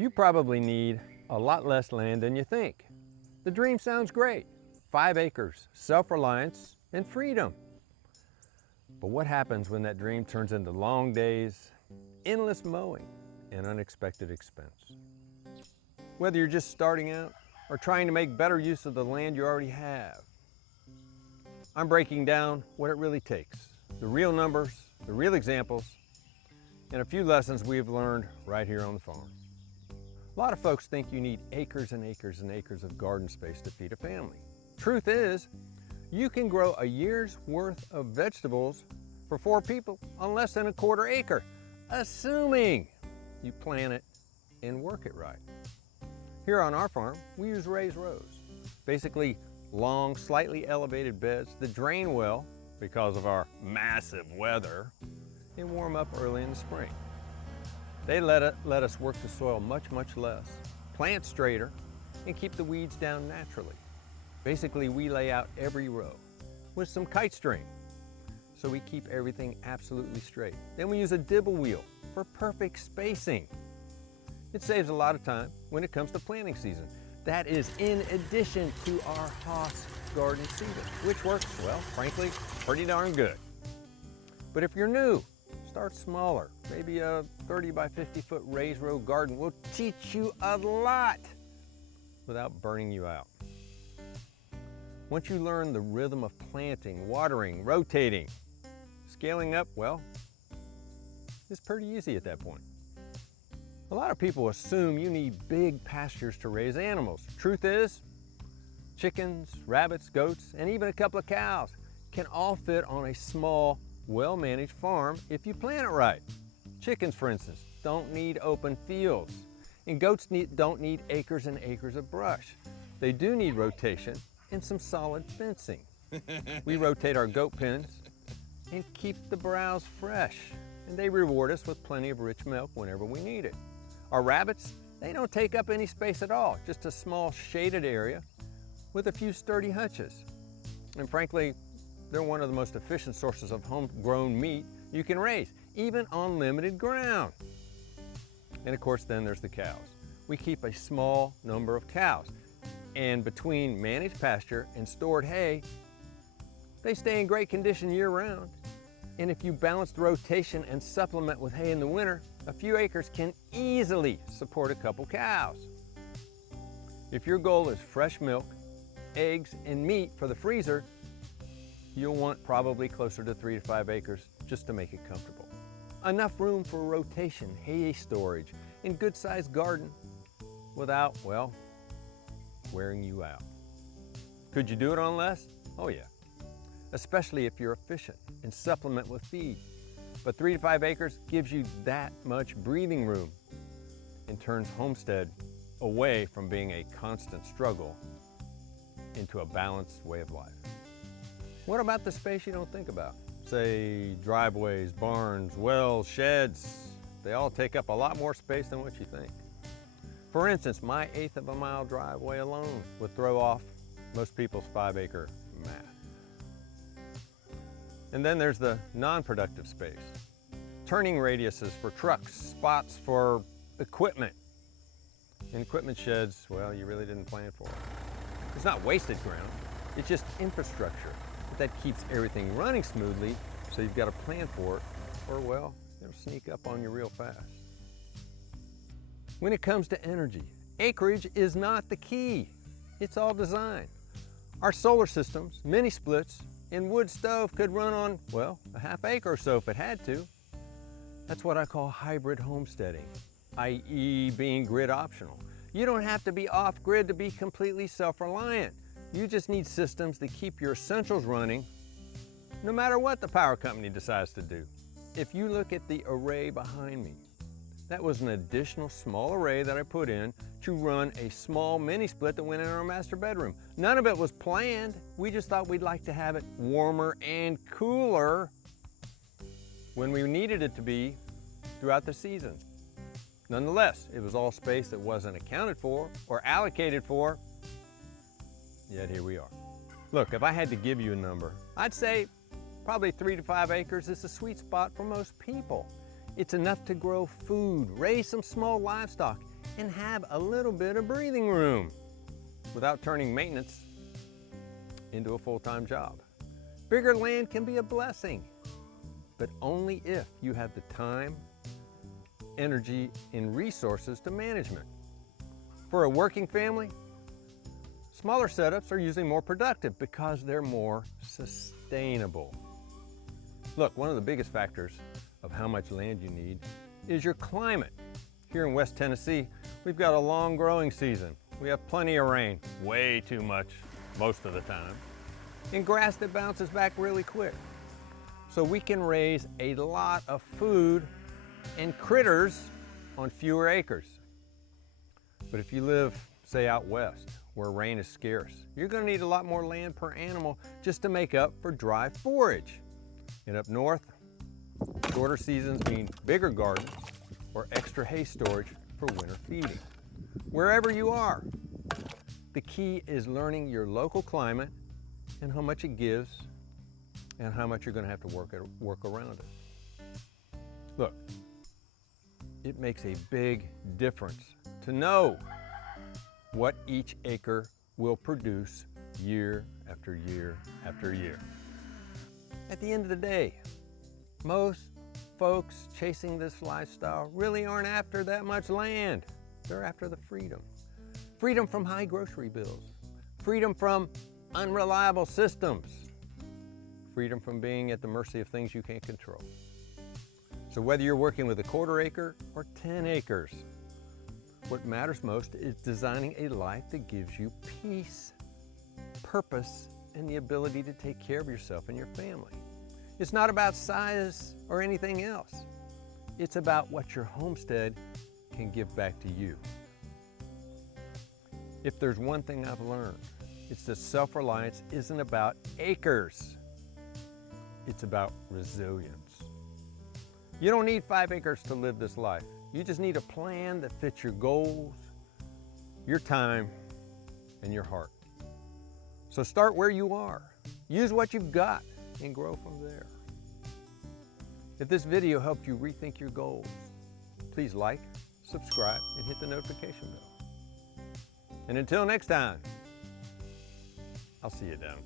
You probably need a lot less land than you think. The dream sounds great. 5 acres, self-reliance, and freedom. But what happens when that dream turns into long days, endless mowing, and unexpected expense? Whether you're just starting out or trying to make better use of the land you already have, I'm breaking down what it really takes, the real numbers, the real examples, and a few lessons we've learned right here on the farm. A lot of folks think you need acres and acres and acres of garden space to feed a family. Truth is, you can grow a year's worth of vegetables for 4 people on less than a quarter acre, assuming you plant it and work it right. Here on our farm, we use raised rows, basically long, slightly elevated beds that drain well because of our massive weather and warm up early in the spring. They let us work the soil much less, plant straighter, and keep the weeds down naturally. Basically, we lay out every row with some kite string, so we keep everything absolutely straight. Then we use a dibble wheel for perfect spacing. It saves a lot of time when it comes to planting season. That is in addition to our Haas garden seeder, which works, well, frankly, pretty darn good. But if you're new, start smaller. Maybe a 30 by 50 foot raised row garden will teach you a lot without burning you out. Once you learn the rhythm of planting, watering, rotating, scaling up, well, it's pretty easy at that point. A lot of people assume you need big pastures to raise animals. Truth is, chickens, rabbits, goats, and even a couple of cows can all fit on a small, well-managed farm if you plan it right. Chickens, for instance, don't need open fields, and goats don't need acres and acres of brush. They do need rotation and some solid fencing. We rotate our goat pens and keep the browse fresh, and they reward us with plenty of rich milk whenever we need it. Our rabbits, they don't take up any space at all, just a small shaded area with a few sturdy hutches. And frankly, they're one of the most efficient sources of homegrown meat you can raise, even on limited ground. And of course, then there's the cows. We keep a small number of cows, and between managed pasture and stored hay, they stay in great condition year-round. And if you balance the rotation and supplement with hay in the winter, a few acres can easily support a couple cows. If your goal is fresh milk, eggs, and meat for the freezer, you'll want probably closer to 3 to 5 acres just to make it comfortable. Enough room for rotation, hay storage, and good-sized garden without, well, wearing you out. Could you do it on less? Oh yeah, especially if you're efficient and supplement with feed. But 3 to 5 acres gives you that much breathing room and turns Homestead away from being a constant struggle into a balanced way of life. What about the space you don't think about? Say driveways, barns, wells, sheds. They all take up a lot more space than what you think. For instance, my 1/8 of a mile driveway alone would throw off most people's 5 acre math. And then there's the non-productive space. Turning radiuses for trucks, spots for equipment. And equipment sheds, well, you really didn't plan for it. It's not wasted ground, it's just infrastructure. But that keeps everything running smoothly, so you've got to plan for it, or well, it'll sneak up on you real fast. When it comes to energy, acreage is not the key. It's all design. Our solar systems, mini splits, and wood stove could run on, well, a ½ acre or so if it had to. That's what I call hybrid homesteading, i.e. being grid optional. You don't have to be off-grid to be completely self-reliant. You just need systems that keep your essentials running no matter what the power company decides to do. If you look at the array behind me, that was an additional small array that I put in to run a small mini split that went in our master bedroom. None of it was planned. We just thought we'd like to have it warmer and cooler when we needed it to be throughout the season. Nonetheless, it was all space that wasn't accounted for or allocated for, yet here we are. Look, if I had to give you a number, I'd say probably 3 to 5 acres is the sweet spot for most people. It's enough to grow food, raise some small livestock, and have a little bit of breathing room without turning maintenance into a full-time job. Bigger land can be a blessing, but only if you have the time, energy, and resources to management. For a working family, smaller setups are usually more productive because they're more sustainable. Look, one of the biggest factors of how much land you need is your climate. Here in West Tennessee, we've got a long growing season. We have plenty of rain, way too much most of the time, and grass that bounces back really quick. So we can raise a lot of food and critters on fewer acres. But if you live, say, out west, where rain is scarce, you're going to need a lot more land per animal just to make up for dry forage. And up north, shorter seasons mean bigger gardens or extra hay storage for winter feeding. Wherever you are, the key is learning your local climate and how much it gives and how much you're going to have to work around it. Look, it makes a big difference to know what each acre will produce year after year after year. At the end of the day, most folks chasing this lifestyle really aren't after that much land. They're after the freedom. Freedom from high grocery bills. Freedom from unreliable systems. Freedom from being at the mercy of things you can't control. So whether you're working with a 1/4 acre or 10 acres, what matters most is designing a life that gives you peace, purpose, and the ability to take care of yourself and your family. It's not about size or anything else. It's about what your homestead can give back to you. If there's one thing I've learned, it's that self-reliance isn't about acres. It's about resilience. You don't need 5 acres to live this life. You just need a plan that fits your goals, your time, and your heart. So start where you are. Use what you've got and grow from there. If this video helped you rethink your goals, please like, subscribe, and hit the notification bell. And until next time, I'll see you down.